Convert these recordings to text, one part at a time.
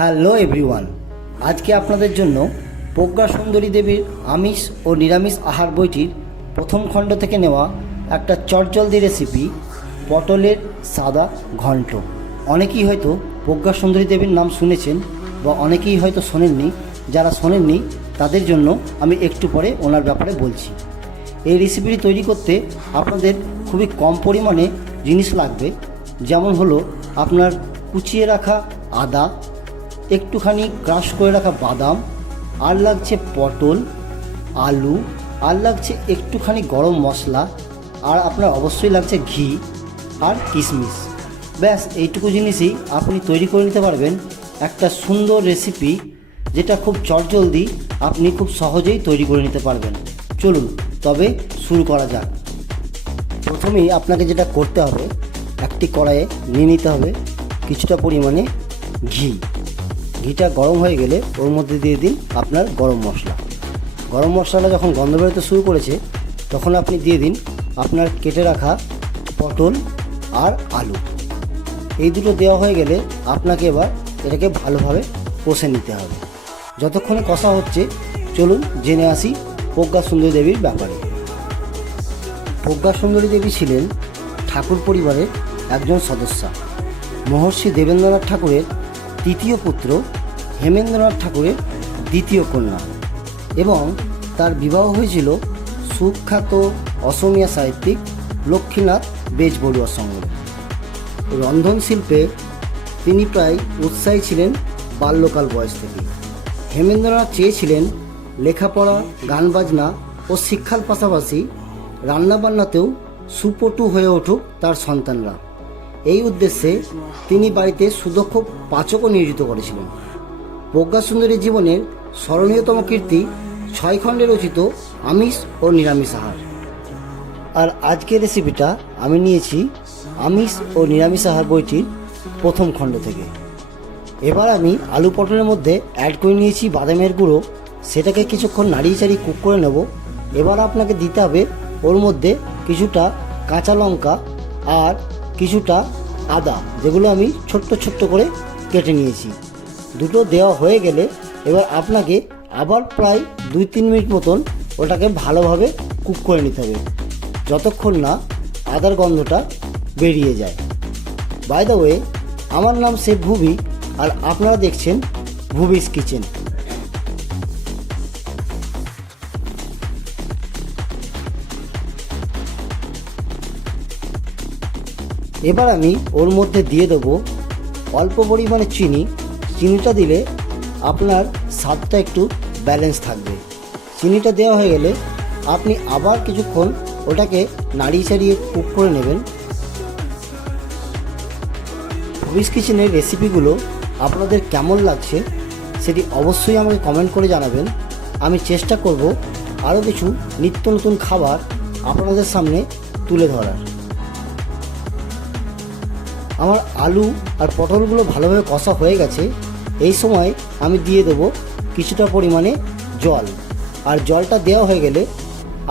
Hello everyone, আজকে আপনাদের জন্য প্রজ্ঞা সুন্দরী দেবীর আমিষ ও নিরামিষ আহার বইটির প্রথম খণ্ড থেকে নেওয়া একটা চটজলদি রেসিপি পটলের সাদা ঘন্ট। অনেকেই হয়তো প্রজ্ঞা সুন্দরী দেবীর নাম শুনেছেন বা অনেকেই হয়তো শোনেননি। যারা শোনেননি তাদের জন্য আমি একটু পরে ওনার ব্যাপারে বলছি। এই রেসিপিটি তৈরি করতে আপনাদের খুবই কম পরিমাণে জিনিস লাগবে, যেমন হলো আপনার কুচিয়ে রাখা আদা, একটুখানি ক্রাশ করে রাখা বাদাম, আর লাগছে পটল, আলু, আর লাগছে একটুখানি গরম মশলা, আর আপনার অবশ্যই লাগছে ঘি আর কিশমিশ। ব্যাস এইটুকু জিনিসই আপনি তৈরি করে নিতে পারবেন একটা সুন্দর রেসিপি, যেটা খুব চটজলদি আপনি খুব সহজেই তৈরি করে নিতে পারবেন। চলুন তবে শুরু করা যাক। প্রথমেই আপনাকে যেটা করতে হবে, একটি কড়াইয়ে নিয়ে নিতে হবে কিছুটা পরিমাণে ঘি। ঘিটা গরম হয়ে গেলে ওর মধ্যে দিয়ে দিন আপনার গরম মশলা। গরম মশলাটা যখন গন্ধ বেরোতে শুরু করেছে তখন আপনি দিয়ে দিন আপনার কেটে রাখা পটল আর আলু। এই দুটো দেওয়া হয়ে গেলে আপনাকে এবার এটাকে ভালোভাবে কষে নিতে হবে। যতক্ষণে কষা হচ্ছে চলুন জেনে আসি প্রজ্ঞা সুন্দরী দেবীর ব্যাপারে। প্রজ্ঞা সুন্দরী দেবী ছিলেন ঠাকুর পরিবারের একজন সদস্যা। মহর্ষি দেবেন্দ্রনাথ ঠাকুরের তৃতীয় পুত্র, হেমেন্দ্রনাথ ঠাকুরের দ্বিতীয় কন্যা, এবং তার বিবাহ হয়েছিল সুখ্যাত অসমীয়া সাহিত্যিক লক্ষ্মীনাথ বেজবরুয়ার সঙ্গে। রন্ধন শিল্পে তিনি প্রায় উৎসাহী ছিলেন বাল্যকাল বয়স থেকে। হেমেন্দ্রনাথ চেয়েছিলেন লেখাপড়া, গান বাজনা ও শিক্ষার পাশাপাশি রান্নাবান্নাতেও সুপটু হয়ে উঠুক তার সন্তানরা। এই উদ্দেশ্যে তিনি বাড়িতে সুদক্ষ পাচকও নিয়োজিত করেছিলেন। প্রজ্ঞা সুন্দরীর জীবনের স্মরণীয়তম কীর্তি 6 খণ্ডে রচিত আমিষ ও নিরামিষ আহার। আর আজকের রেসিপিটা আমি নিয়েছি আমিষ ও নিরামিষ আহার বইটির প্রথম খণ্ড থেকে। এবার আমি আলু পটলের মধ্যে অ্যাড করে নিয়েছি বাদামের গুঁড়ো। সেটাকে কিছুক্ষণ নাড়িয়ে চাড়িয়ে কুক করে নেব। এবার আপনাকে দিতে হবে ওর মধ্যে কিছুটা কাঁচা লঙ্কা আর কিছুটা আদা, যেগুলো আমি ছোট্ট ছোট্ট করে কেটে নিয়েছি। দুটো দেওয়া হয়ে গেলে এবার আপনাকে আবার প্রায় 2-3 মিনিট মতন ওটাকে ভালোভাবে কুক করে নিতে হবে, যতক্ষণ না আদার গন্ধটা বেরিয়ে যায়। বাই দ্য ওয়ে, আমার নাম শেফ ভুবি আর আপনারা দেখছেন ভুবিস কিচেন। এবার আমি ওর মধ্যে দিয়ে দেবো অল্প পরিমাণে চিনি। চিনিটা দিলে আপনার স্বাদটা একটু ব্যালেন্স থাকবে। চিনিটা দেওয়া হয়ে গেলে আপনি আবার কিছুক্ষণ ওটাকে নাড়িয়ে চাড়িয়ে কুক করে নেবেন। ভুবিস কিচেনের রেসিপিগুলো আপনাদের কেমন লাগছে সেটি অবশ্যই আমাকে কমেন্ট করে জানাবেন। আমি চেষ্টা করব আরও কিছু নিত্য নতুন খাবার আপনাদের সামনে তুলে ধরার। আমার আলু আর পটলগুলো ভালোভাবে কষা হয়ে গেছে। এই সময় আমি দিয়ে দেবো কিছুটা পরিমাণে জল। আর জলটা দেওয়া হয়ে গেলে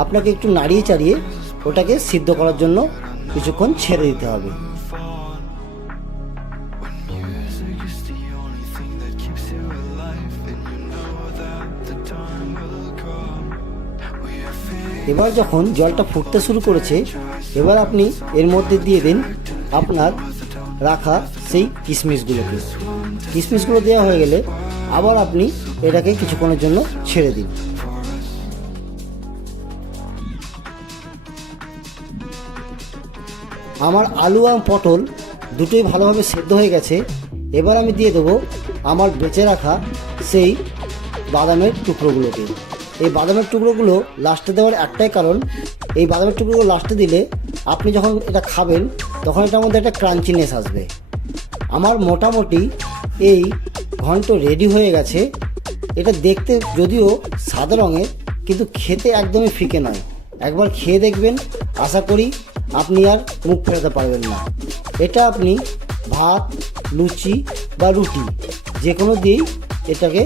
আপনাকে একটু নাড়িয়ে চাড়িয়ে ওটাকে সিদ্ধ করার জন্য কিছুক্ষণ ছেড়ে দিতে হবে। এবার যখন জলটা ফুটতে শুরু করেছে, এবার আপনি এর মধ্যে দিয়ে দিন আপনার রাখা সেই কিশমিশগুলোকে। কিশমিশগুলো দেওয়া হয়ে গেলে আবার আপনি এটাকে কিছুক্ষণের জন্য ছেড়ে দিন। আমার আলু আর পটল দুটোই ভালোভাবে সেদ্ধ হয়ে গেছে। এবার আমি দিয়ে দেবো আমার বেঁচে রাখা সেই বাদামের টুকরোগুলোকে। এই বাদামের টুকরোগুলো লাস্টে দেওয়ার একটাই কারণ, এই বাদামের টুকরোগুলো লাস্টে দিলে আপনি যখন এটা খাবেন তখন এটার মধ্যে একটা ক্রাঞ্চিনেস আসবে। আমার মোটামুটি এই ঘন্ট রেডি হয়ে গেছে। এটা দেখতে যদিও সাদা রঙের, কিন্তু খেতে একদমই ফিকে নয়। একবার খেয়ে দেখবেন, আশা করি আপনি আর মুখ ফেরাতে পারবেন না। এটা আপনি ভাত, লুচি বা রুটি যে কোনো দিয়েই এটাকে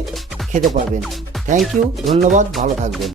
খেতে পারবেন। থ্যাংক ইউ, ধন্যবাদ, ভালো থাকবেন।